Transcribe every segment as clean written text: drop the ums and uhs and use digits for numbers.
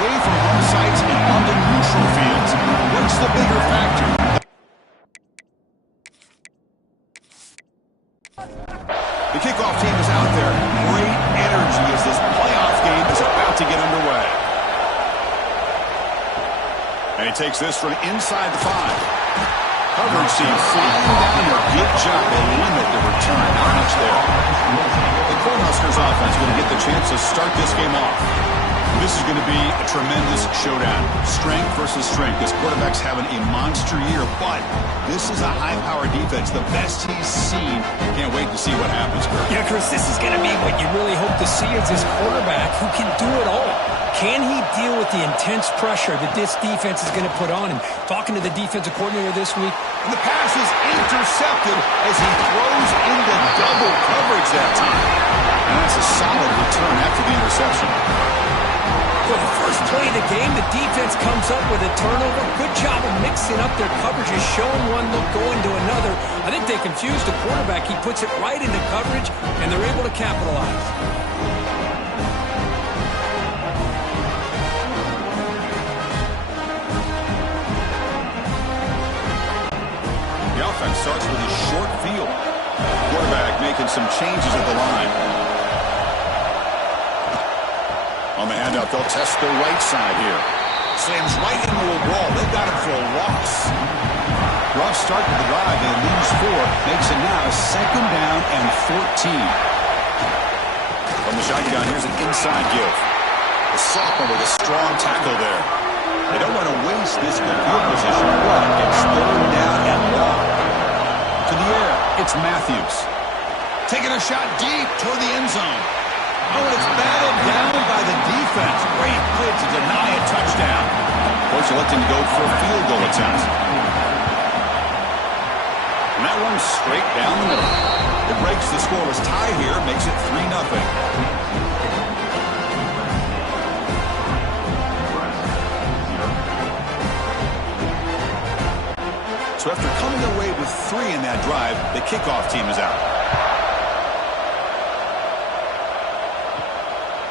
away from home sites and onto neutral fields. What's the bigger factor? The kickoff team is out there. Great energy as this playoff game is about to get underway. And he takes this from inside the 5. Coverage team flying down there. Good job. They limit the return. Not much there. The Cornhuskers offense going to get the chance to start this game off. This is going to be a tremendous showdown. Strength versus strength. This quarterback's having a monster year, but this is a high-powered defense. The best he's seen. Can't wait to see what happens, Kirk. Yeah, Chris, this is going to be what you really hope to see is this quarterback who can do it all. Can he deal with the intense pressure that this defense is going to put on him? Talking to the defensive coordinator this week. And the pass is intercepted as he throws into double coverage that time. And that's a solid return after the interception. For the first play of the game, the defense comes up with a turnover. Good job of mixing up their coverages, showing one look, going to another. I think they confused the quarterback. He puts it right into coverage, and they're able to capitalize. The offense starts with a short field. Quarterback making some changes at the line. On the handout, they'll test the right side here. Slams right into a wall. They've got him for a loss. Rough start to the drive. They lose 4. Makes it now 2nd down and 14. From the shotgun, here's an inside give. The sophomore with a strong tackle there. They don't want to waste this good field position, but it's 3rd down and long. To the air, it's Matthews. Taking a shot deep toward the end zone. Oh, and it's battled down by the defense. Great play to deny a touchdown. Coach electing to go for a field goal attempt. And that one's straight down the middle. It breaks the scoreless tie here, makes it 3-0. So after coming away with 3 in that drive, the kickoff team is out.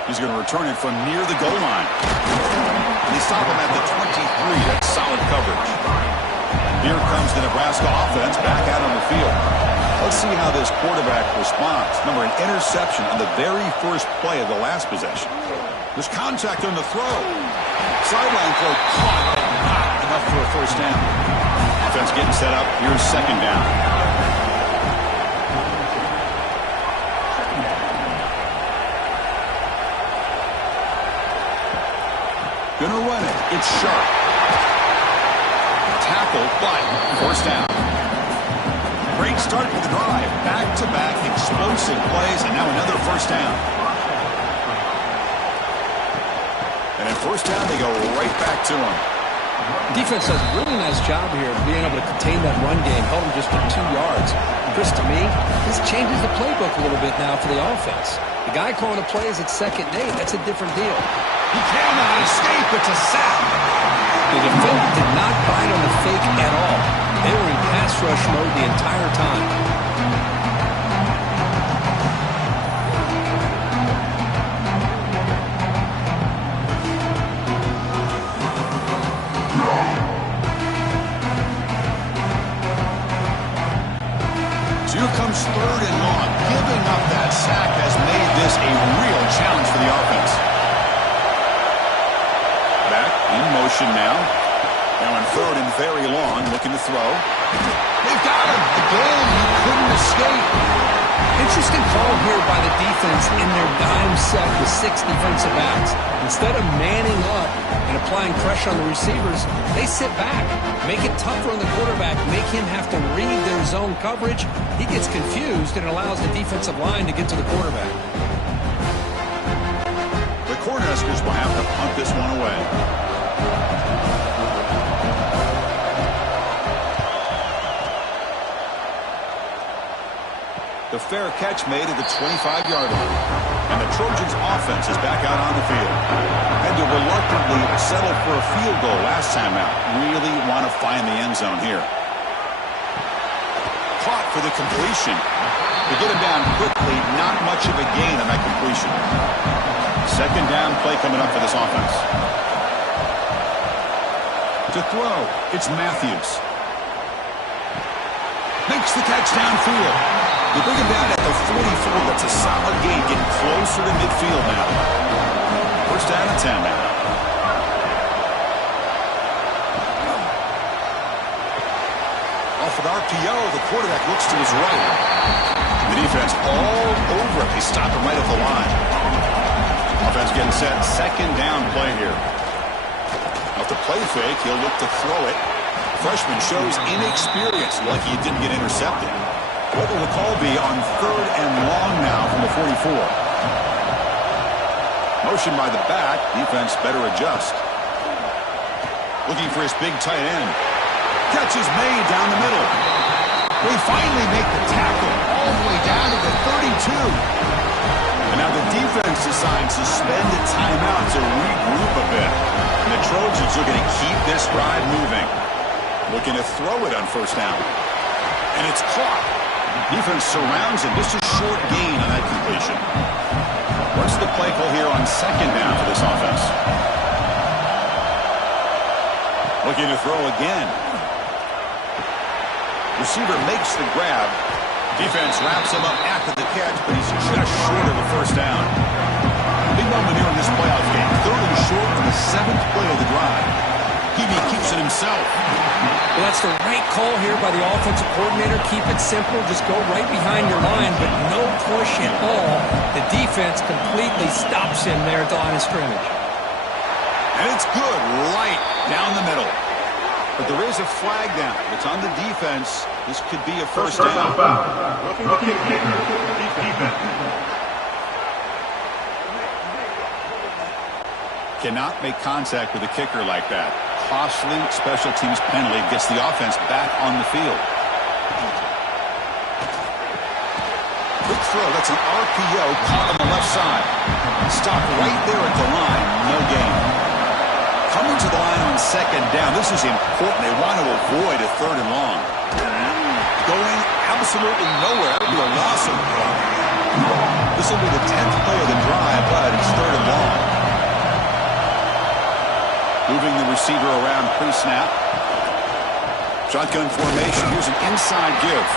He's going to return it from near the goal line. And they stop him at the 23. That's solid coverage. Here comes the Nebraska offense back out on the field. Let's see how this quarterback responds. Remember, an interception on the very first play of the last possession. There's contact on the throw. Sideline throw caught, but not enough for a 1st down. Offense getting set up. Here's 2nd down. Gonna run it. It's sharp. Tackle, but 1st down. Great start to the drive. Back-to-back explosive plays, and now another 1st down. And at 1st down, they go right back to him. Defense does a really nice job here of being able to contain that run game, held him just to 2 yards. Chris, to me, this changes the playbook a little bit now for the offense. The guy calling the plays at 2nd and 8, that's a different deal. He cannot escape. It's a sack. The defender did not bite on the fake at all. They were in pass rush mode the entire time. Here comes 3rd and long. Giving up that sack has made this a real challenge for the offense. Back in motion now. Now in 3rd and very long, looking to throw. They've got him. Again, he couldn't escape. Interesting call here by the defense in their dime set with 6 defensive backs. Instead of manning up and applying pressure on the receivers, they sit back, make it tougher on the quarterback, make him have to read their zone coverage. He gets confused and allows the defensive line to get to the quarterback. The Cornhuskers will have to punt this one away. The fair catch made at the 25-yard line. And the Trojans' offense is back out on the field. Had to reluctantly settle for a field goal last time out. Really want to find the end zone here. Caught for the completion. To get him down quickly, not much of a gain on that completion. 2nd down play coming up for this offense. To throw, it's Matthews. Makes the catch downfield. They bring him down at the 44. That's a solid gain, getting closer to midfield now. First down and 10 now. Off an RPO, the quarterback looks to his right. The defense all over it. They stop him right at the line. Offense getting set. Second down play here. Off the play fake, he'll look to throw it. Freshman shows inexperience, like he didn't get intercepted. What will the call be on third and long now from the 44? Motion by the back. Defense better adjust. Looking for his big tight end. Catch is made down the middle. They finally make the tackle all the way down to the 32. And now the defense decides to spend a timeout to regroup a bit. And the Trojans are going to keep this drive moving. Looking to throw it on first down. And it's caught. Defense surrounds him. Just a short gain on that completion. What's the play call here on second down for this offense? Looking to throw again. Receiver makes the grab. Defense wraps him up after the catch, but he's just short of a first down. Big moment here in this playoff game. Third and short on the 7th play of the drive. Hebe keeps it himself. Well, that's the right call here by the offensive coordinator. Keep it simple. Just go right behind your line, but no push at all. The defense completely stops him there at the line of scrimmage. And it's good right down the middle. But there is a flag down. It's on the defense. This could be a first down. Cannot make contact with a kicker like that. Costly special teams penalty gets the offense back on the field. Quick throw. That's an RPO caught on the left side. Stop right there at the line. No gain. Coming to the line on second down. This is important. They want to avoid a third and long. Going absolutely nowhere. That would be a loss of the play. This will be the 10th play of the drive, but it's third and long. Moving the receiver around pre-snap. Shotgun formation. Here's an inside give.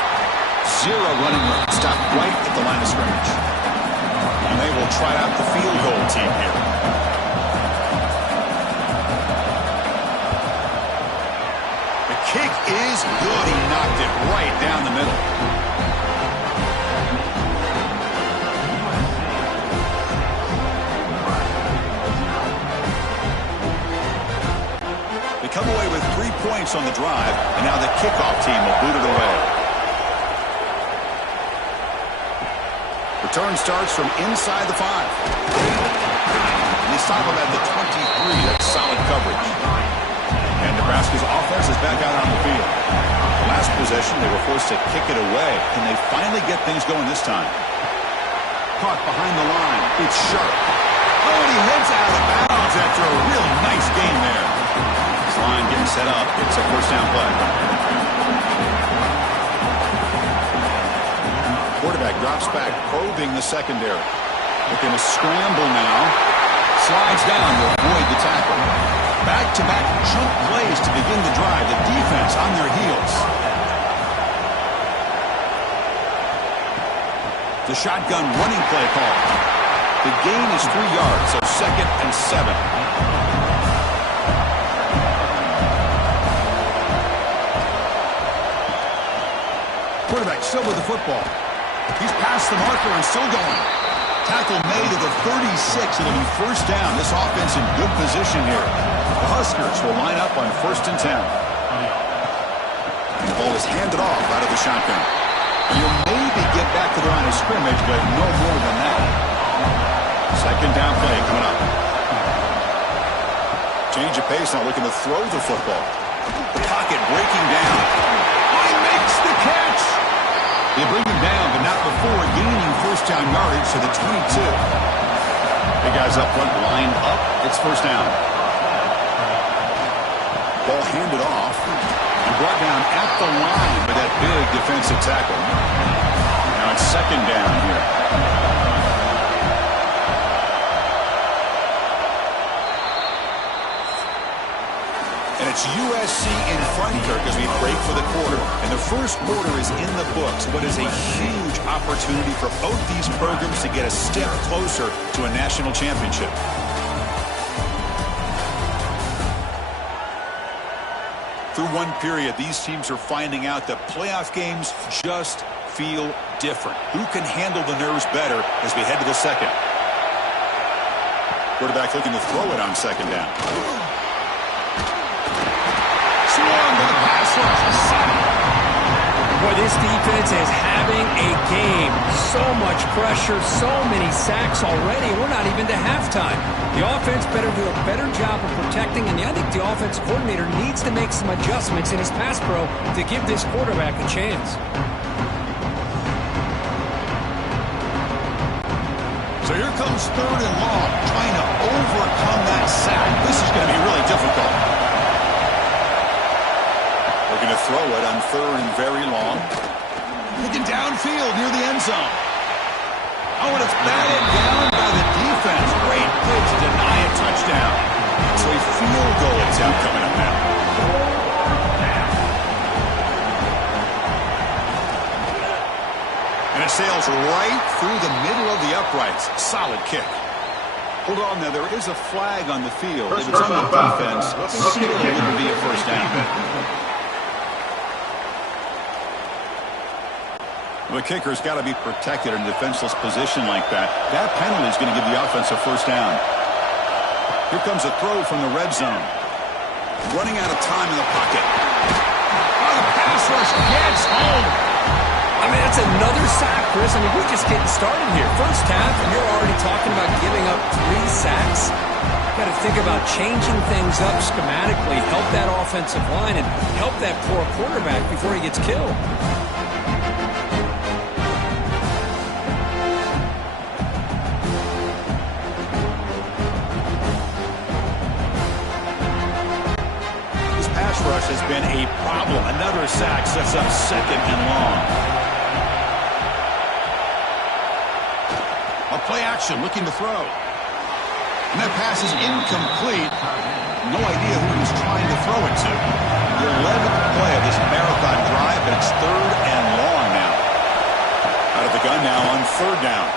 Zero running room. Stop right at the line of scrimmage. And they will try out the field goal team here. The kick is good. He knocked it right down the middle. Come away with 3 points on the drive, and now the kickoff team will boot it away. Return starts from inside the 5. And they stop him at the 23. That's solid coverage. And Nebraska's offense is back out on the field. The last possession, they were forced to kick it away. Can they finally get things going this time? Caught behind the line. It's sharp. Oh, and he heads out of bounds after a real nice game there. Line getting set up. It's a first down play. Quarterback drops back, probing the secondary. Looking to scramble now. Slides down to avoid the tackle. Back-to-back jump plays to begin the drive. The defense on their heels. The shotgun running play call. The gain is 3 yards, so second and 7. Quarterback still with the football. He's past the marker and still going. Tackle made at the 36. It'll be first down. This offense in good position here. The Huskers will line up on first and 10. And the ball is handed off out of the shotgun. And you'll maybe get back to the line of scrimmage, but no more than that. Second down play coming up. Change of pace, now looking to throw the football. The pocket breaking down. He makes the catch. They bring him down, but not before gaining first down yardage to the 22. Big guys up front, lined up. It's first down. Ball handed off and brought down at the line by that big defensive tackle. Now it's second down here. And it's USC in front here as we break for the quarter. And the first quarter is in the books. What is a huge opportunity for both these programs to get a step closer to a national championship. Through one period, these teams are finding out that playoff games just feel different. Who can handle the nerves better as we head to the second? Quarterback looking to throw it on second down. Boy, this defense is having a game. So much pressure, so many sacks already. We're not even to halftime. The offense better do a better job of protecting, and I think the offense coordinator needs to make some adjustments in his pass pro to give this quarterback a chance. So here comes third and long, trying to overcome that sack. This is going to be really difficult. Looking to throw it on third and very long. Looking downfield near the end zone. Oh, and it's batted down by the defense. Great play to deny a touchdown. So a field goal attempt coming up now. And it sails right through the middle of the uprights. Solid kick. Hold on there. There is a flag on the field. If it's on the defense, still it wouldn't be a first down. The kicker's got to be protected in a defenseless position like that. That penalty is going to give the offense a first down. Here comes a throw from the red zone. Running out of time in the pocket. Oh, the pass rush gets home. I mean, that's another sack, Chris. I mean, we're just getting started here. First half, and you're already talking about giving up 3 sacks. Got to think about changing things up schematically, help that offensive line, and help that poor quarterback before he gets killed. Rush has been a problem. Another sack sets up second and long. A play action looking to throw. And that pass is incomplete. No idea who he's trying to throw it to. The 11th play of this marathon drive, but it's third and long now. Out of the gun now on third down.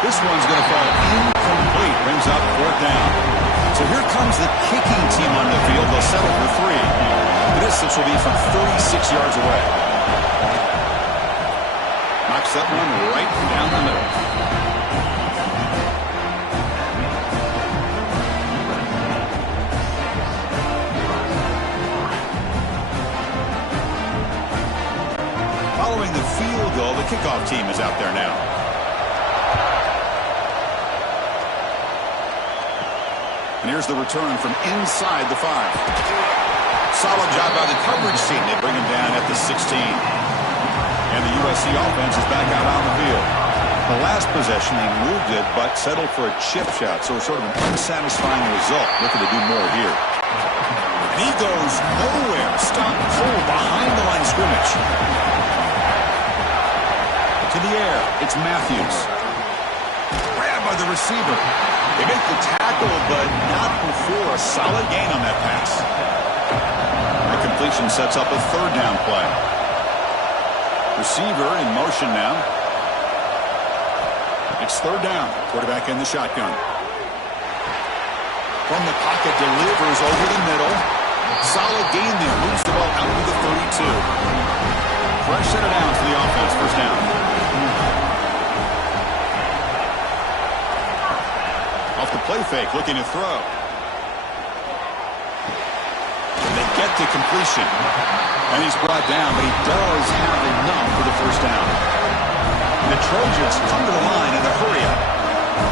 This one's going to fall incomplete. Brings up fourth down. So here comes the kicking team on the field. They'll settle for 3. The distance will be from 36 yards away. Knocks that one right down the middle. Following the field goal, the kickoff team is out there now. And here's the return from inside the 5. Solid job by the coverage team. They bring him down at the 16. And the USC offense is back out on the field. The last possession, they moved it, but settled for a chip shot. So it's sort of an unsatisfying result. Looking to do more here. And he goes nowhere. Stop cold behind the line of scrimmage. To the air, it's Matthews. Grabbed by the receiver. They make the tackle, but not before a solid gain on that pass. The completion sets up a third down play. Receiver in motion now. It's third down. Quarterback in the shotgun. From the pocket, delivers over the middle. Solid gain there. Moves the ball out to the 32. Fresh set of downs for the offense. First down. Off the play fake, looking to throw. They get to completion. And he's brought down, but he does have enough for the first down. And the Trojans come to the line in a hurry-up.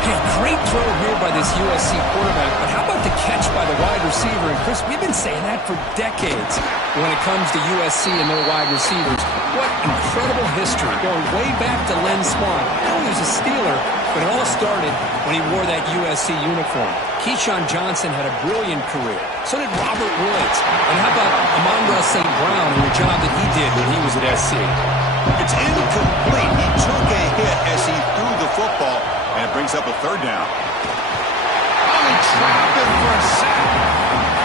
Hey, great throw here by this USC quarterback, but how about the catch by the wide receiver? And Chris, we've been saying that for decades when it comes to USC and their wide receivers. What incredible history, going way back to Len Swan. He was a Steeler, but it all started when he wore that USC uniform. Keyshawn Johnson had a brilliant career. So did Robert Woods. And how about Amon-Ra St. Brown and the job that he did when he was at SC? It's incomplete. He took a hit as he threw the football, and it brings up a third down. Oh, they trap him for a sack.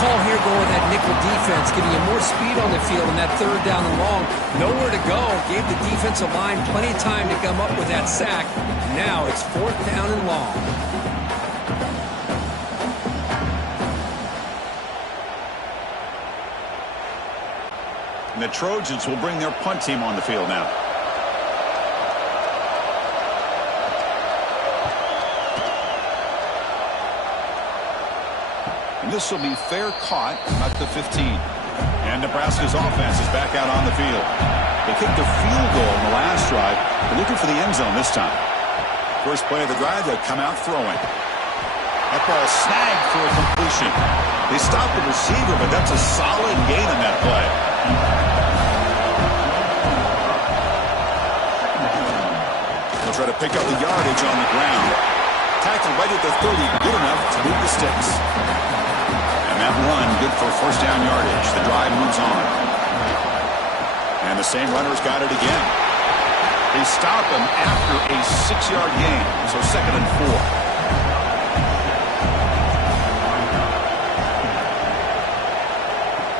call here going with that nickel defense, giving you more speed on the field on that third down and long. Nowhere to go. Gave the defensive line plenty of time to come up with that sack. Now it's fourth down and long. And the Trojans will bring their punt team on the field now. And this will be fair caught at the 15. And Nebraska's offense is back out on the field. They kicked a field goal in the last drive. They're looking for the end zone this time. First play of the drive, they'll come out throwing. That ball snagged for a completion. They stopped the receiver, but that's a solid gain on that play. They'll try to pick up the yardage on the ground. Tackle right at the 30, good enough to move the sticks. And that run, good for first down yardage. The drive moves on. And the same runner's got it again. They stop him after a 6-yard gain, so 2nd and 4.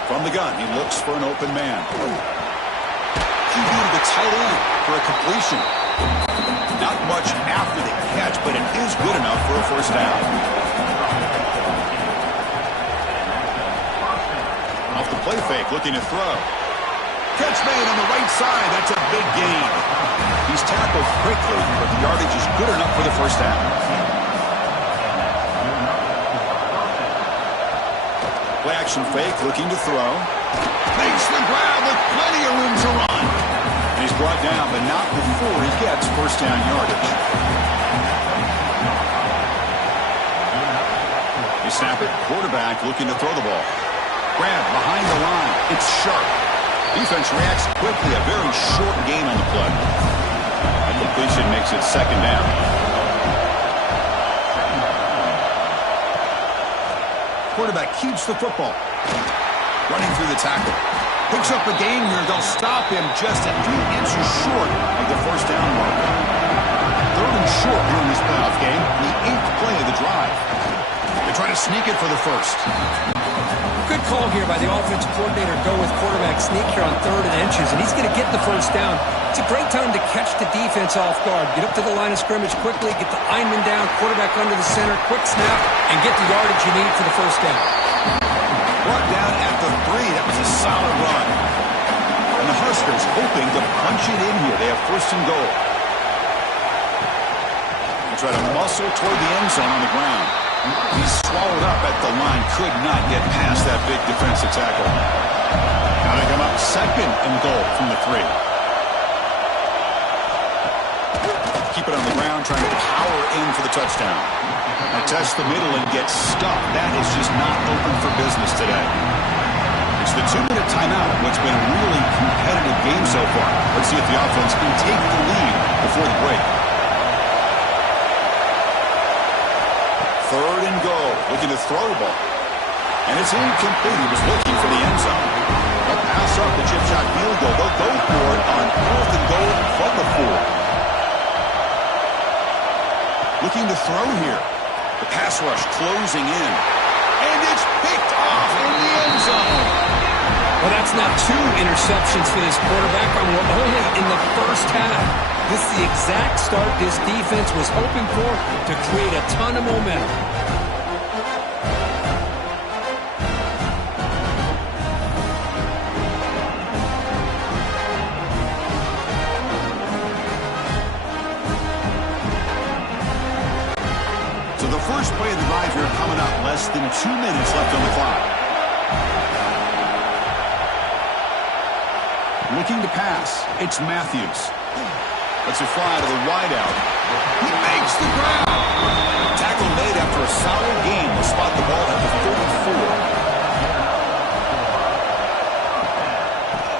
From the gun, he looks for an open man. He to the tight end for a completion. Not much after the catch, but it is good enough for a first down. Off the play fake, looking to throw. Catch made on the right side. That's a big gain. He's tackled quickly, but the yardage is good enough for the first down. Play action fake, looking to throw. Makes the grab with plenty of room to run. And he's brought down, but not before he gets first down yardage. They snap it. Quarterback looking to throw the ball. Grab behind the line. It's sharp. Defense reacts quickly. A very short gain on the play. A completion makes it second down. Quarterback keeps the football. Running through the tackle. Picks up a gain here. They'll stop him just a few inches short of the first down marker. 3rd and short here in this playoff game. The 8th play of the drive. They try to sneak it for the first. Good call here by the offensive coordinator. Go with quarterback sneak here on 3rd and inches, and he's going to get the first down. It's a great time to catch the defense off guard. Get up to the line of scrimmage quickly, get the lineman down, quarterback under the center, quick snap, and get the yardage you need for the first down. Brought down at the 3. That was a solid run. And the Huskers hoping to punch it in here. They have first and goal. They try to muscle toward the end zone on the ground. He's swallowed up at the line. Could not get past that big defensive tackle. Now they come up 2nd and goal from the 3. Keep it on the ground, trying to power in for the touchdown. Now test the middle and get stuck. That is just not open for business today. It's the 2-minute timeout of what's been a really competitive game so far. Let's see if the offense can take the lead before the break. 3rd and goal, looking to throw the ball. And it's incomplete. He was looking for the end zone. They'll pass up the chip shot field goal. They'll go for it on 4th and goal from the 4. Looking to throw here. The pass rush closing in. And it's picked off in the end zone. Well, that's not 2 interceptions for this quarterback. We're only in the first half. This is the exact start this defense was hoping for to create a ton of momentum. So the first play of the drive here coming up. Less than 2 minutes left on the clock. Looking to pass. It's Matthews. Let's it fly to the wideout. He makes the grab. Tackle made after a solid gain. Will spot the ball at the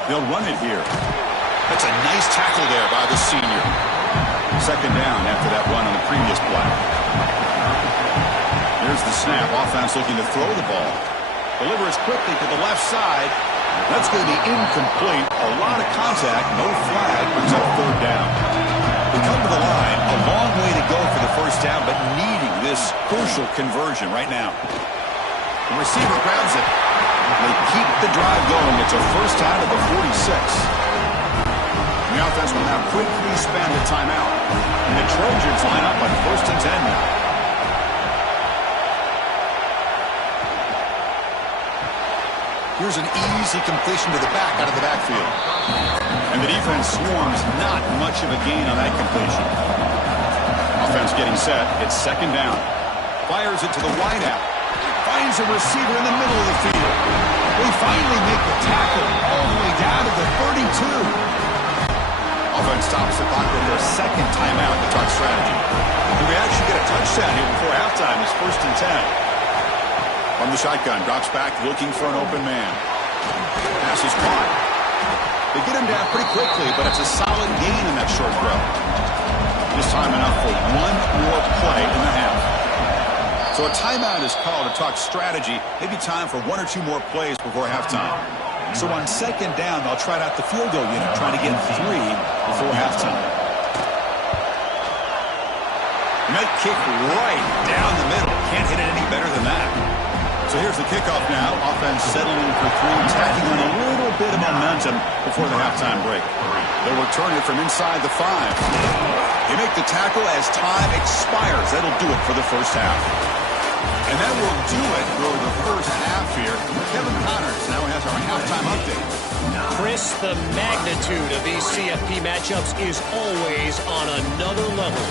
44. They'll run it here. That's a nice tackle there by the senior. 2nd down after that run on the previous play. Here's the snap. Offense looking to throw the ball. Delivers quickly to the left side. That's going to be incomplete. A lot of contact. No flag. Brings up 3rd down. They come to the line. A long way to go for the first down, but needing this crucial conversion right now. The receiver grabs it. They keep the drive going. It's a first down at the 46. The offense will now quickly spend a timeout. And the Trojans line up on 1st and 10 now. Here's an easy completion to the back out of the backfield. And the defense swarms, not much of a gain on that completion. Offense getting set. It's 2nd down. Fires it to the wideout. Finds a receiver in the middle of the field. They finally make the tackle all the way down to the 32. Offense stops the clock with their 2nd timeout to talk strategy. And we actually get a touchdown here before halftime. It's 1st and 10. From the shotgun, drops back looking for an open man. Pass is caught. They get him down pretty quickly, but it's a solid gain in that short throw. This time enough for one more play in the half. So a timeout is called to talk strategy. Maybe time for 1 or 2 more plays before halftime. So on 2nd down, they'll try out the field goal unit, trying to get 3 before halftime. And that kick right down the middle. Can't hit it any better than that. So here's the kickoff now. Offense settling for 3, tacking on a little bit of momentum before the halftime break. They'll return it from inside the 5. They make the tackle as time expires. That'll do it for the first half. And that will do it for the first half here. Kevin Connors now has our halftime update. Chris, the magnitude of these CFP matchups is always on another level.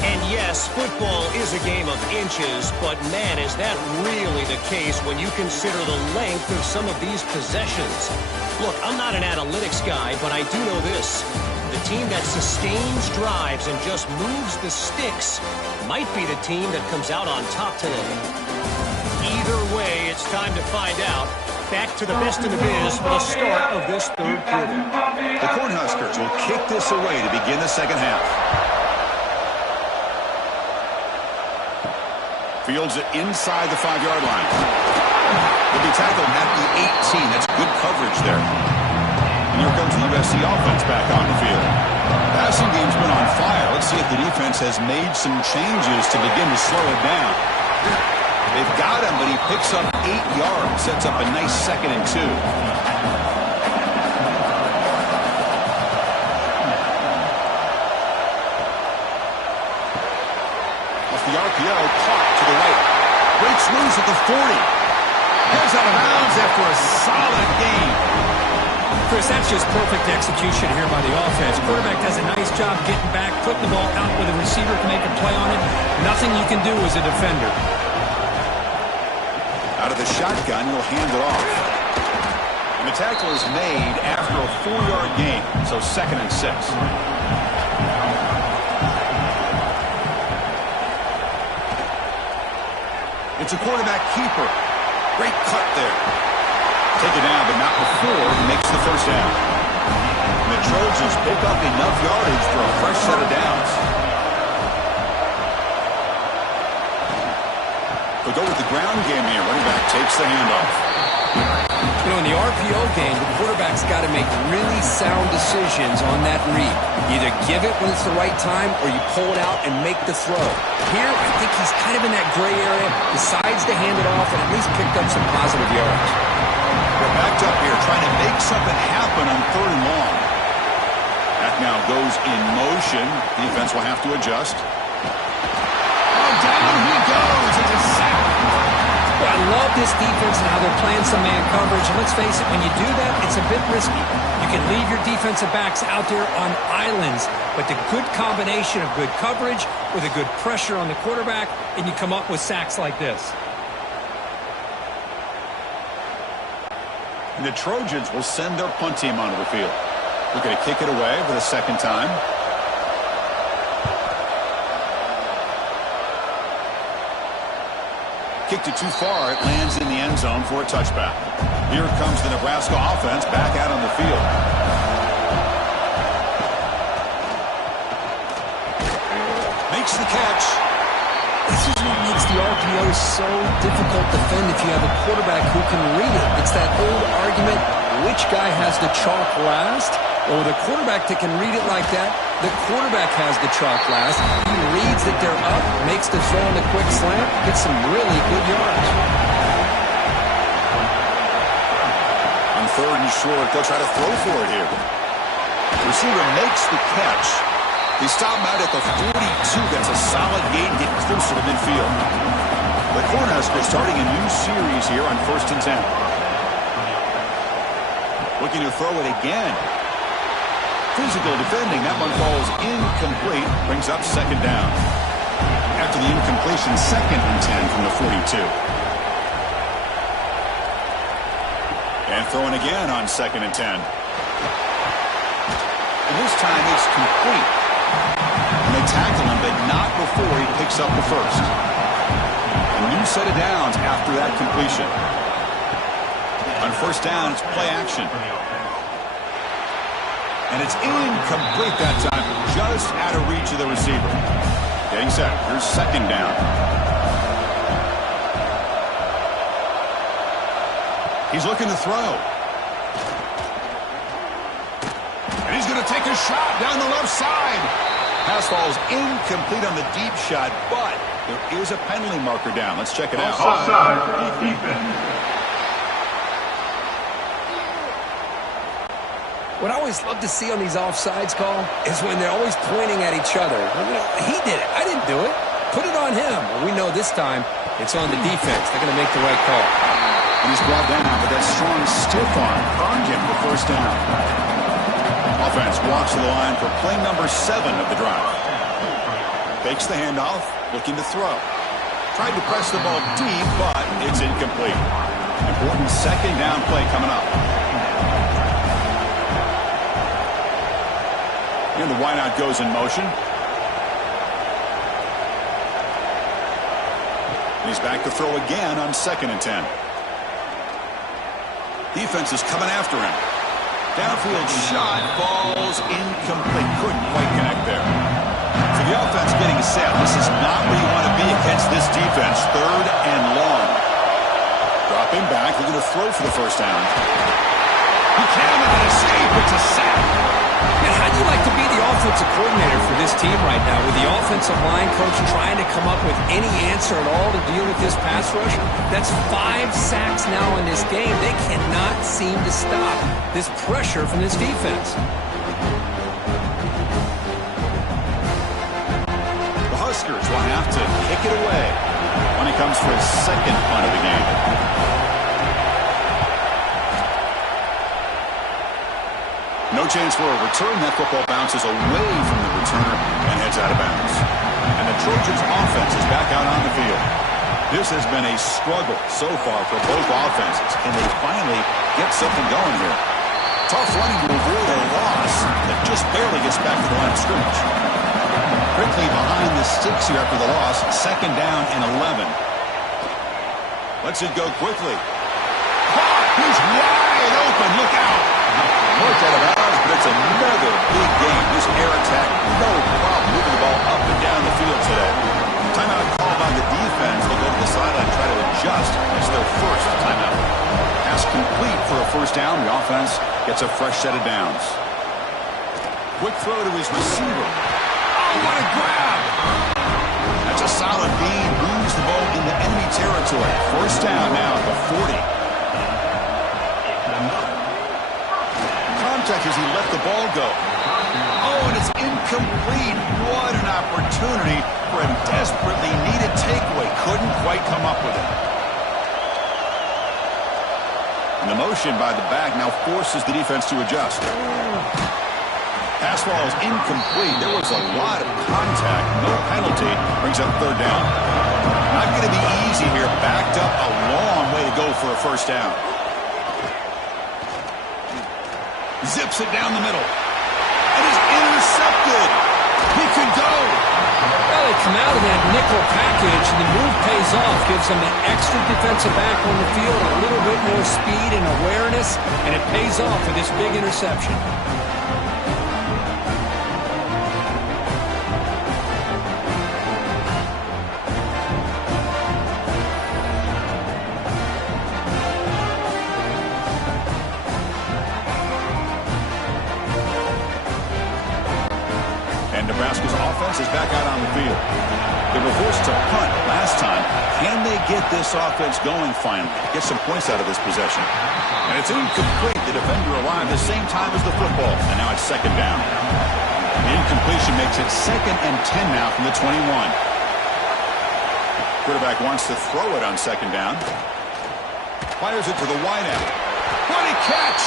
And yes, football is a game of inches, but man, is that really the case when you consider the length of some of these possessions. Look, I'm not an analytics guy, but I do know this. The team that sustains drives and just moves the sticks might be the team that comes out on top today. Either way, it's time to find out. Back to the best in the biz for the start of this 3rd quarter. The Cornhuskers will kick this away to begin the 2nd half. Fields it inside the 5-yard line. He'll be tackled at the 18. That's good coverage there. And here comes the USC offense back on the field. Passing game's been on fire. Let's see if the defense has made some changes to begin to slow it down. They've got him, but he picks up 8 yards. Sets up a nice 2nd and 2. The RPO caught to the right. Breaks loose at the 40. Heads out of bounds after a solid game. Chris, that's just perfect execution here by the offense. Quarterback does a nice job getting back, putting the ball out where the receiver can make a play on it. Nothing you can do as a defender. Out of the shotgun, he'll hand it off. And the tackle is made after a 4-yard gain, so 2nd and 6. It's a quarterback keeper. Great cut there. Take it down, but not before he makes the first down. And the Trojans pick up enough yardage for a fresh set of downs. They'll go with the ground game here. Running back takes the handoff. You know, in the RPO game, the quarterback's got to make really sound decisions on that read. Either give it when it's the right time or you pull it out and make the throw. Here, I think he's kind of in that gray area, decides to hand it off and at least picked up some positive yards. We're backed up here trying to make something happen on 3rd and long. That now goes in motion. Defense will have to adjust. Oh, down he goes. It's a sack. Well, I love this defense and how they're playing some man coverage. And let's face it, when you do that, it's a bit risky. You can leave your defensive backs out there on islands, but the good combination of good coverage with a good pressure on the quarterback, and you come up with sacks like this. And the Trojans will send their punt team onto the field. They're going to kick it away for the 2nd time. Kicked it too far. It lands in the end zone for a touchback. Here comes the Nebraska offense back out on the field. Makes the catch. This is what makes the RPO so difficult to defend if you have a quarterback who can read it. It's that old argument, which guy has the chalk last? Well, with a quarterback that can read it like that, the quarterback has the chalk last. He reads that they're up, makes the throw on the quick slant, gets some really good yards. third and short. They'll try to throw for it here. Receiver makes the catch. They stop him out at the 42. That's a solid gain, getting closer to midfield. The Cornhuskers starting a new series here on 1st and 10. Looking to throw it again. Physical defending. That one falls incomplete. Brings up 2nd down. After the incompletion, 2nd and 10 from the 42. And throwing again on 2nd and 10. And this time it's complete. And they tackle him, but not before he picks up the first. A new set of downs after that completion. On 1st down, it's play action. And it's incomplete that time, just out of reach of the receiver. Getting set. Here's 2nd down. He's looking to throw. And he's going to take a shot down the left side. Pass falls incomplete on the deep shot, but there is a penalty marker down. Let's check it out. Offside, defense. What I always love to see on these offsides call is when they're always pointing at each other. Well, you know, he did it. I didn't do it. Put it on him. Well, we know this time it's on the defense. They're going to make the right call. And he's brought down, but that strong stiff arm earned him the 1st down. Offense walks to the line for play number 7 of the drive. Fakes the handoff, looking to throw. Tried to press the ball deep, but it's incomplete. Important 2nd down play coming up. And the wideout goes in motion. He's back to throw again on 2nd and 10. Defense is coming after him. Downfield shot falls incomplete. Couldn't quite connect there. So the offense getting set. This is not where you want to be against this defense. 3rd and long. Dropping back. Looking to throw for the 1st down. He can't make an escape. It's a sack. And how do you like to be the offensive coordinator for this team right now with the offensive line coach trying to come up with any answer at all to deal with this pass rush? That's 5 sacks now in this game. They cannot seem to stop this pressure from this defense. The Huskers will have to kick it away when it comes for his 2nd punt of the game. No chance for a return. That football bounces away from the returner and heads out of bounds. And the Trojans' offense is back out on the field. This has been a struggle so far for both offenses. Can they finally get something going here? Tough running to avoid a loss that just barely gets back to the line of scrimmage. Quickly behind the sticks here after the loss. 2nd down and 11. Lets it go quickly. He's wide open. Look out. Worked out of bounds, but it's another big game. This air attack, no problem moving the ball up and down the field today. Timeout call by the defense. They'll go to the sideline and try to adjust. It's their 1st timeout. Pass complete for a 1st down. The offense gets a fresh set of downs. Quick throw to his receiver. Oh, what a grab! That's a solid gain. Moves the ball into enemy territory. 1st down now at the 40. As he let the ball go. Oh, and it's incomplete. What an opportunity for a desperately needed takeaway. Couldn't quite come up with it. And the motion by the back now forces the defense to adjust. Pass ball is incomplete. There was a lot of contact. No penalty. Brings up 3rd down. Not going to be easy here. Backed up a long way to go for a 1st down. Zips it down the middle. And is intercepted. He could go. Well, they come out of that nickel package, and the move pays off. Gives them an extra defensive back on the field, a little bit more speed and awareness, and it pays off with this big interception. Nebraska's offense is back out on the field. They were forced to punt last time. Can they get this offense going finally. Get some points out of this possession. And it's incomplete. The defender arrived the same time as the football. And now it's second down. The incompletion makes it 2nd and 10 now from the 21. Quarterback wants to throw it on second down. Fires it to the wideout. What a catch!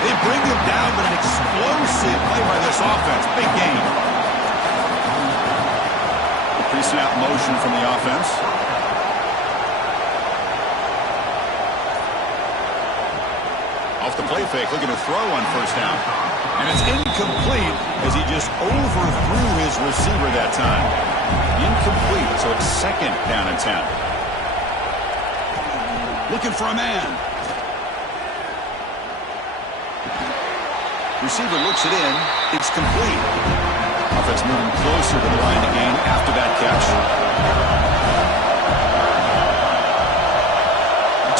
They bring him down, but an explosive play by this offense. Big game. Pre-snap motion from the offense. Off the play fake, looking to throw on first down. And it's incomplete as he just overthrew his receiver that time. Incomplete, so it's second down and 10. Looking for a man. Receiver looks it in. It's complete. Offense moving closer to the line to gain after that catch.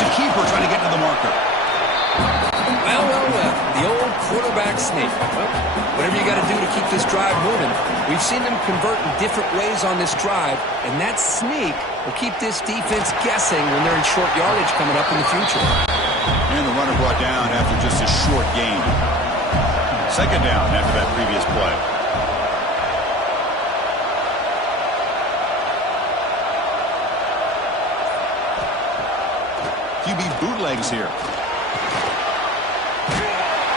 To keeper trying to get to the marker. Well. The old quarterback sneak. Well, whatever you got to do to keep this drive moving. We've seen them convert in different ways on this drive, and that sneak will keep this defense guessing when they're in short yardage coming up in the future. And the runner brought down after just a short gain. Second down after that previous play. QB bootlegs here.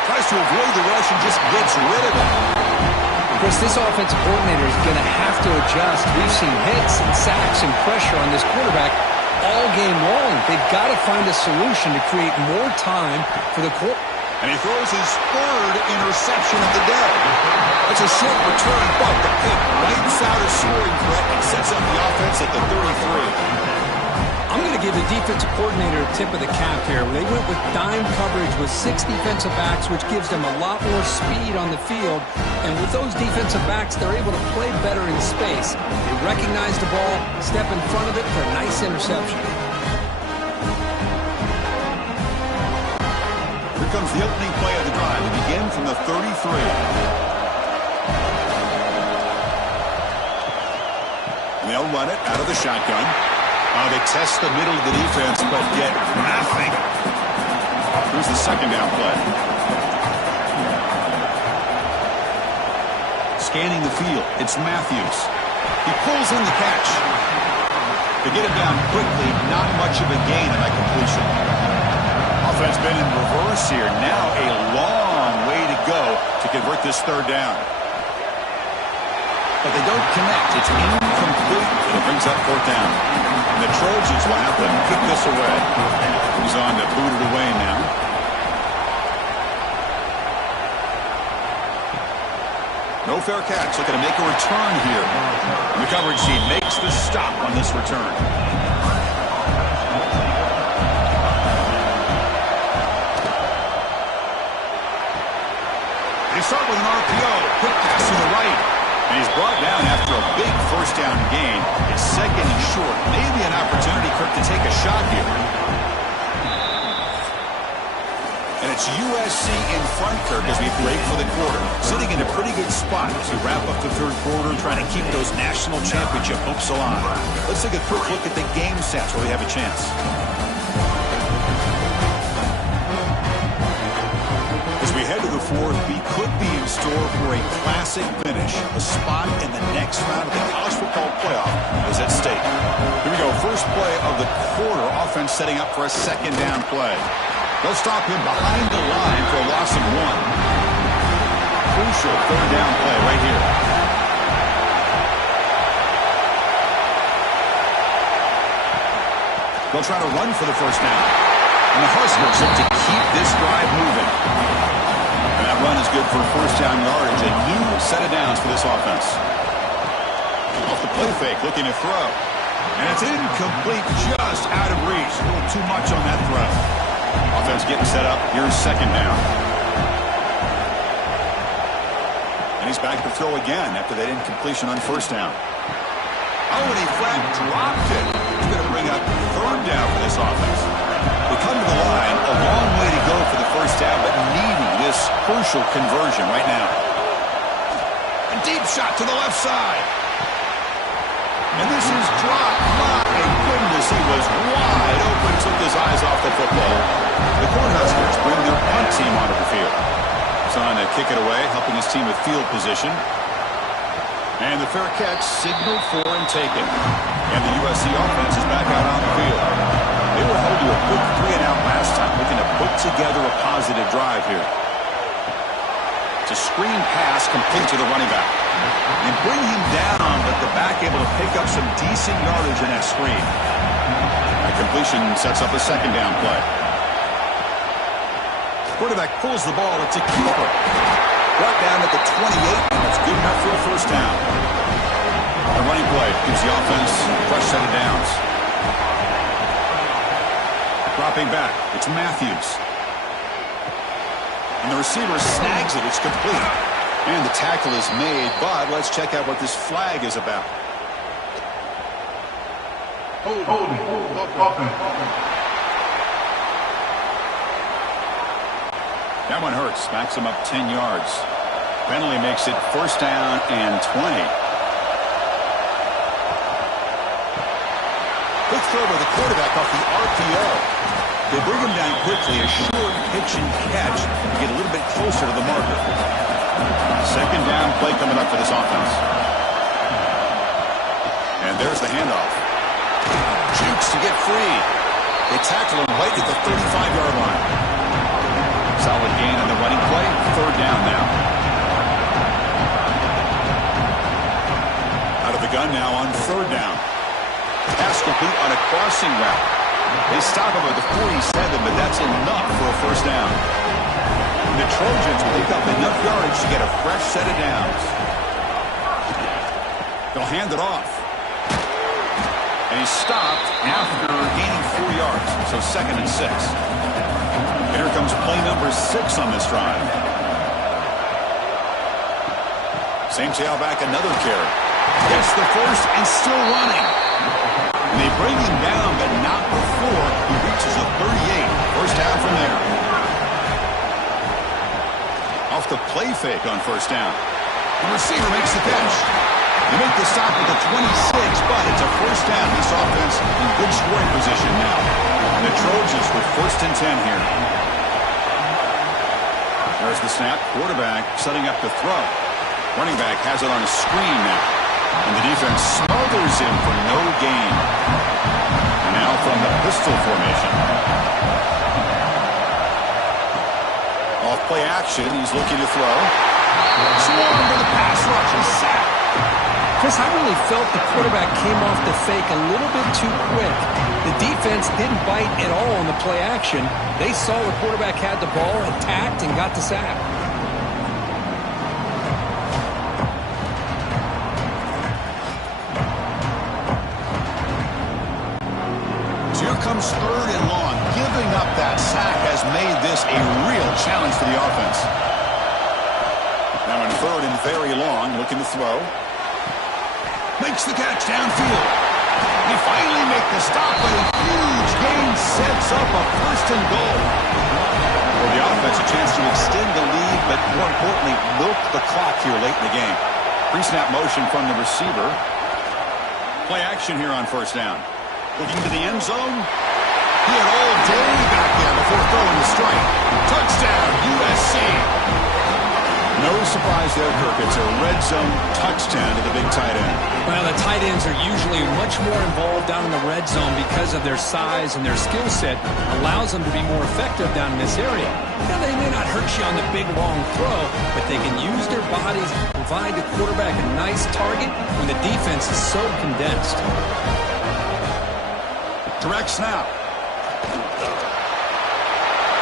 Tries to avoid the rush and just gets rid of it. Chris, this offensive coordinator is going to have to adjust. We've seen hits and sacks and pressure on this quarterback all game long. They've got to find a solution to create more time for the quarterback. And he throws his 3rd interception of the day. It's a short return, but the pick wipes out a scoring threat and sets up the offense at the 33. I'm going to give the defensive coordinator a tip of the cap here. They went with dime coverage with 6 defensive backs, which gives them a lot more speed on the field. And with those defensive backs, they're able to play better in space. They recognize the ball, step in front of it for a nice interception. Here comes the opening play of the drive. We begin from the 33. And they'll run it out of the shotgun. They test the middle of the defense, but get nothing. Here's the second down play. Scanning the field, it's Matthews. He pulls in the catch. To get it down quickly, not much of a gain on that completion. Offense been in reverse here. Now a long way to go to convert this third down. But they don't connect. It's incomplete. It brings up fourth down. And the Trojans will have to kick this away. He's on to boot it away now. No fair catch. Looking to make a return here. And the coverage team makes the stop on this return. They start with an RPO. Quick pass to the right. And he's brought down after a big first down gain. It's second and short. Maybe an opportunity, Kirk, to take a shot here. And it's USC in front, Kirk, as we break for the quarter. Sitting in a pretty good spot as we wrap up the third quarter, trying to keep those national championship hopes alive. Let's take a quick look at the game stats where we have a chance. As we head to the fourth, we could be in store for a classic finish. A spot in the next round of the college football playoff is at stake. Here we go. First play of the quarter. Offense setting up for a second down play. They'll stop him behind the line for a loss of 1. Crucial third down play right here. They'll try to run for the first down. And the Huskers look to keep this drive moving. And that run is good for first down yardage. A new set of downs for this offense. Off the play fake, looking to throw. And it's incomplete, just out of reach. A little too much on that throw. Offense getting set up. Here's second down. And he's back to throw again after that incompletion on first down. Oh, and he flat dropped it. He's going to bring up third down for this offense. They come to the line, a long way to go for the first down, but needing this crucial conversion right now. A deep shot to the left side. And this is dropped. My goodness team onto the field. He's on to kick it away, helping his team with field position. And the fair catch signaled for and taken. And the USC offense is back out on the field. They were held to a quick 3-and-out last time, looking to put together a positive drive here. It's a screen pass complete to the running back. And bring him down, but the back able to pick up some decent yardage in that screen. That completion sets up a second down play. Quarterback pulls the ball. It's a keeper. Brought down at the 28, and it's good enough for a first down. The running play gives the offense a fresh set of downs. Dropping back, it's Matthews. And the receiver snags it. It's complete. And the tackle is made, but let's check out what this flag is about. Holding. That one hurts. Backs him up 10 yards. Penalty makes it first down and 20. Quick throw by the quarterback off the RPO. They bring him down quickly. A short pitch and catch to get a little bit closer to the marker. Second down play coming up for this offense. And there's the handoff. Jukes to get free. They tackle him right at the 35-yard line. Solid gain on the running play. Third down now. Out of the gun now on third down. Pass complete on a crossing route. They stop him at the 47, but that's enough for a first down. The Trojans will pick up enough yardage to get a fresh set of downs. They'll hand it off. And he's stopped after gaining 4 yards, so second and 6. Here comes play number 6 on this drive. Same tailback, another carry. Gets the first and still running. And they bring him down, but not before he reaches a 38. First down from there. Off the play fake on first down. The receiver makes the catch. They make the stop at the 26, but it's a first down. This offense in good scoring position now. And the Trojans with first and 10 here. There's the snap. Quarterback setting up the throw. Running back has it on a screen now. And the defense smothers him for no gain. And now from the pistol formation. Off play action. He's looking to throw. Swarm for the pass rush and sack. Chris, I really felt the quarterback came off the fake a little bit too quick. The defense didn't bite at all on the play action. They saw the quarterback had the ball, attacked, and got the sack. So here comes third and long. Giving up that sack has made this a real challenge for the offense. Now in third and very long, looking to throw. Makes the catch downfield. They finally make the stop, but a huge gain sets up a first and goal. For the offense, a chance to extend the lead, but more importantly, milk the clock here late in the game. Pre-snap motion from the receiver. Play action here on first down. Looking to the end zone. He had all day back there before throwing the strike. Touchdown, USC. No surprise there, Kirk. It's a red zone touchdown to the big tight end. Well, the tight ends are usually much more involved down in the red zone because of their size and their skill set allows them to be more effective down in this area. Now, they may not hurt you on the big, long throw, but they can use their bodies to provide the quarterback a nice target when the defense is so condensed. Direct snap.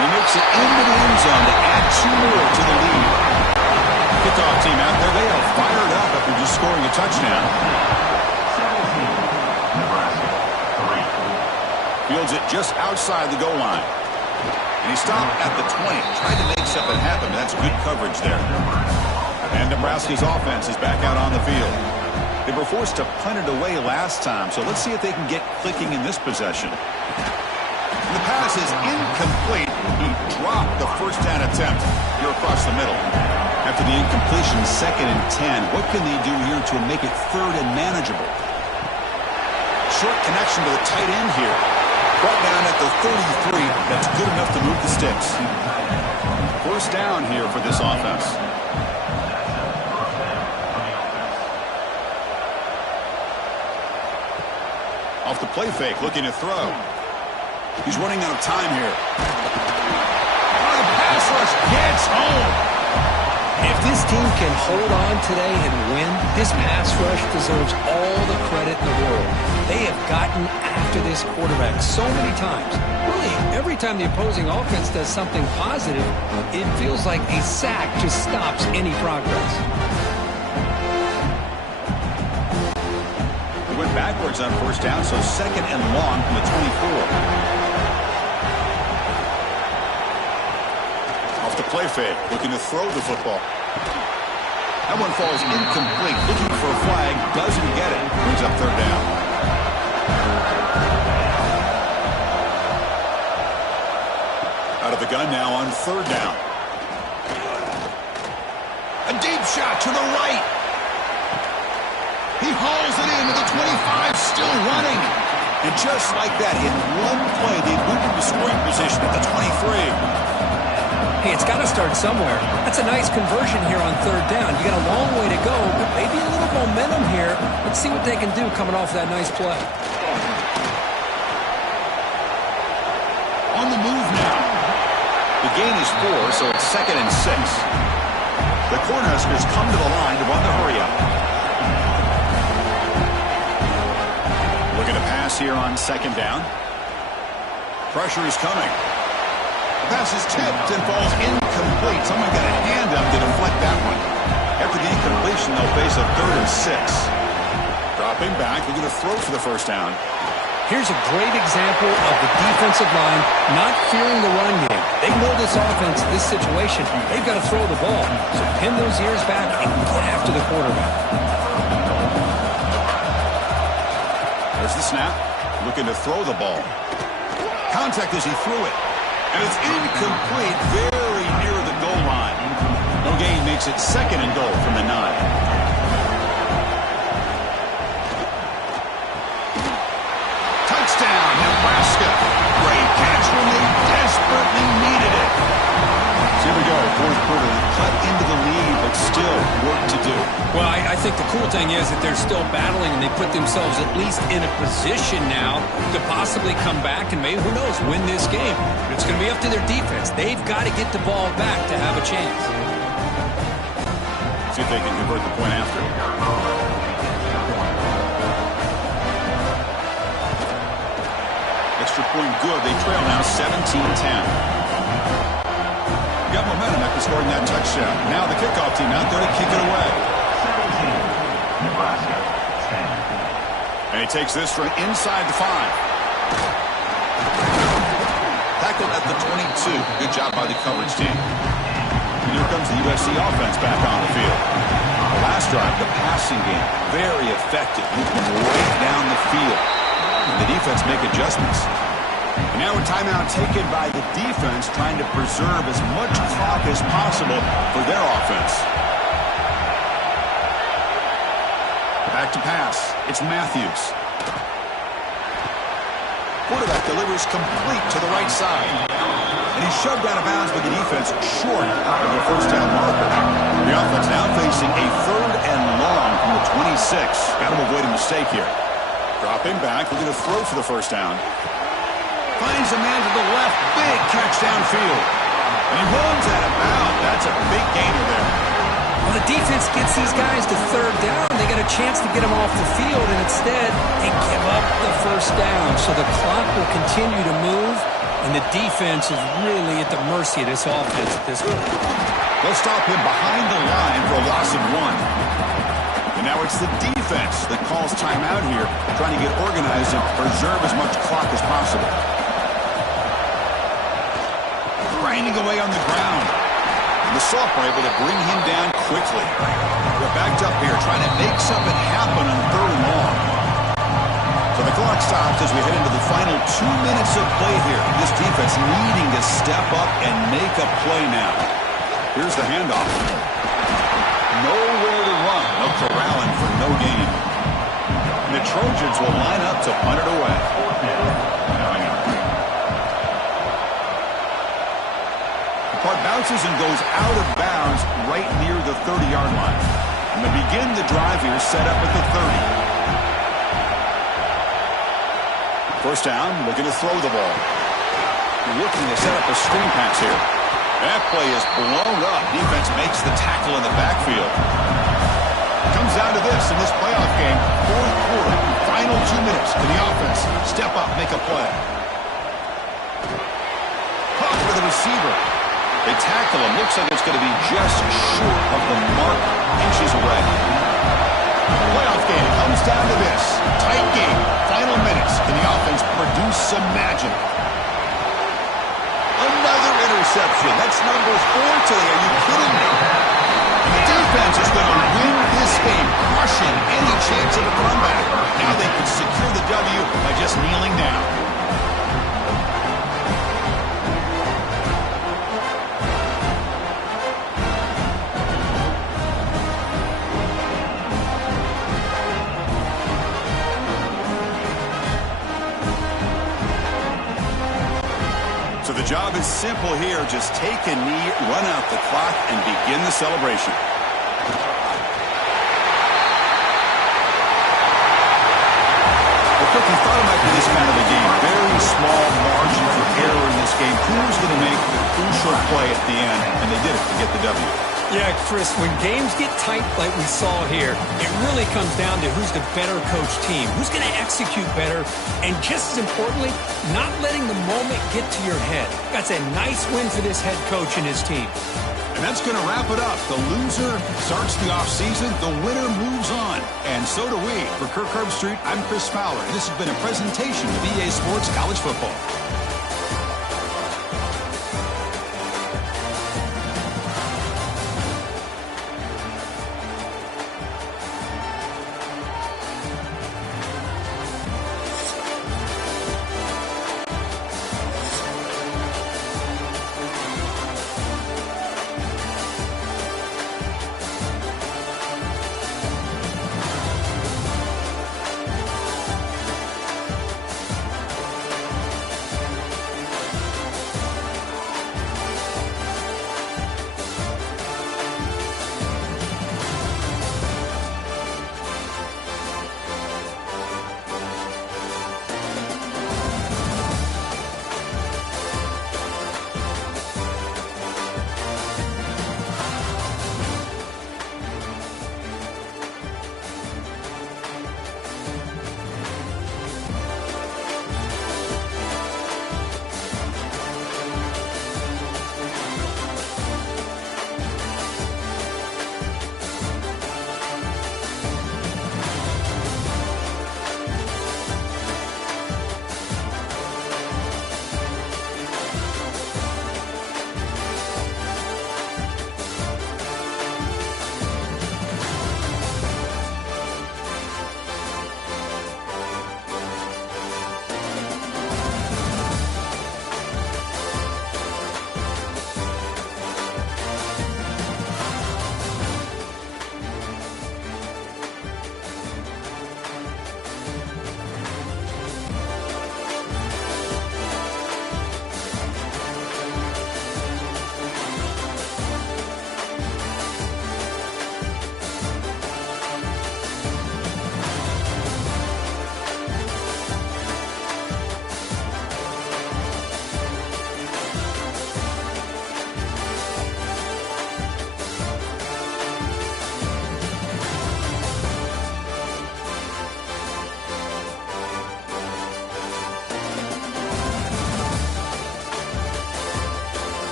He makes it into the end zone to add 2 more to the lead. Kickoff team out there, they are fired up after just scoring a touchdown. Fields it just outside the goal line. And he stopped at the 20. Tried to make something happen, but that's good coverage there. And Nebraska's offense is back out on the field. They were forced to punt it away last time, so let's see if they can get clicking in this possession. The pass is incomplete. He dropped the first down attempt here across the middle. After the incompletion, second and 10. What can they do here to make it third and manageable? Short connection to the tight end here. Brought down at the 33. That's good enough to move the sticks. First down here for this offense. Off the play fake, looking to throw. He's running out of time here. The pass rush gets home. If this team can hold on today and win, this pass rush deserves all the credit in the world. They have gotten after this quarterback so many times. Really, every time the opposing offense does something positive, it feels like a sack just stops any progress. He went backwards on first down, so second and long from the 24. The play fake, looking to throw the football. That one falls incomplete. Looking for a flag, doesn't get it. Brings up third down. Out of the gun now on third down. A deep shot to the right. He hauls it into the 25, still running. And just like that, in one play, they moved into scoring position at the 23. Hey, it's got to start somewhere. That's a nice conversion here on third down. You got a long way to go, but maybe a little momentum here. Let's see what they can do coming off that nice play. On the move now. The gain is 4, so it's second and 6. The Cornhuskers come to the line to run the hurry up. Looking to pass here on second down. Pressure is coming. Pass is tipped and falls incomplete. Someone got a hand up to deflect that one. After the incompletion, they'll face a third and 6. Dropping back, they're going to throw for the first down. Here's a great example of the defensive line not fearing the run game. They know this offense, this situation. They've got to throw the ball. So pin those ears back and get after the quarterback. There's the snap. Looking to throw the ball. Contact as he threw it. And it's incomplete, very near the goal line. No gain makes it second and goal from the 9. Touchdown, Nebraska. Great catch when they desperately needed it. So here we go, fourth quarter. Cut into the lead, but still work to do. Well, I think the cool thing is that they're still battling, and they put themselves at least in a position now to possibly come back and maybe, who knows, win this game. But it's going to be up to their defense. They've got to get the ball back to have a chance. See if they can convert the point after. Extra point good. They trail now 17-10. Got momentum after scoring that touchdown. Now the kickoff team out there to kick it away. 17, Nebraska, 10. And he takes this from inside the 5. Tackled at the 22. Good job by the coverage team. And here comes the USC offense back on the field. The last drive, the passing game, very effective. Moving right down the field. And the defense make adjustments. And now a timeout taken by the defense, trying to preserve as much clock as possible for their offense. Back to pass. It's Matthews. Quarterback delivers complete to the right side. And he's shoved out of bounds by the defense short of the first down marker. The offense now facing a third and long from the 26. Got to avoid a mistake here. Dropping back, looking to throw for the first down. Finds a man to the left. Big catch downfield. And he runs out of bounds. That's a big gainer there. Well, the defense gets these guys to third down. They got a chance to get them off the field, and instead they give up the first down. So the clock will continue to move, and the defense is really at the mercy of this offense at this point. They'll stop him behind the line for a loss of 1. And now it's the defense that calls timeout here, trying to get organized and preserve as much clock as possible. Grinding away on the ground. And the Soft are able to bring him down quickly. They're backed up here, trying to make something happen on third and long. So the clock stops as we head into the final 2 minutes of play here. This defense needing to step up and make a play now. Here's the handoff. Nowhere to run. No corralling for no gain. And the Trojans will line up to punt it away. bounces and goes out of bounds right near the 30-yard line. And they begin the drive here, set up at the 30. First down, looking to throw the ball. Looking to set up a screen pass here. That play is blown up. Defense makes the tackle in the backfield. Comes down to this in this playoff game. Fourth quarter, final 2 minutes. Can the offense step up, make a play? Caught for the receiver. They tackle him. Looks like it's going to be just short of the mark, inches away. Playoff game comes down to this. Tight game. Final minutes. Can the offense produce some magic? Another interception. That's number 4 today. Are you kidding me? And the defense is going to win this game, crushing any chance of a comeback. Now they can secure the W by just kneeling down. So the job is simple here. Just take a knee, run out the clock, and begin the celebration. Well, Cook, you thought it might be this kind of a game. Very small margin for error in this game. Who was going to make the crucial play at the end? And they did it to get the W. Yeah, Chris, when games get tight like we saw here, it really comes down to who's the better coached team, who's going to execute better, and just as importantly, not letting the moment get to your head. That's a nice win for this head coach and his team. And that's going to wrap it up. The loser starts the offseason. The winner moves on. And so do we. For Kirk Herbstreit, I'm Chris Fowler. This has been a presentation of EA Sports College Football.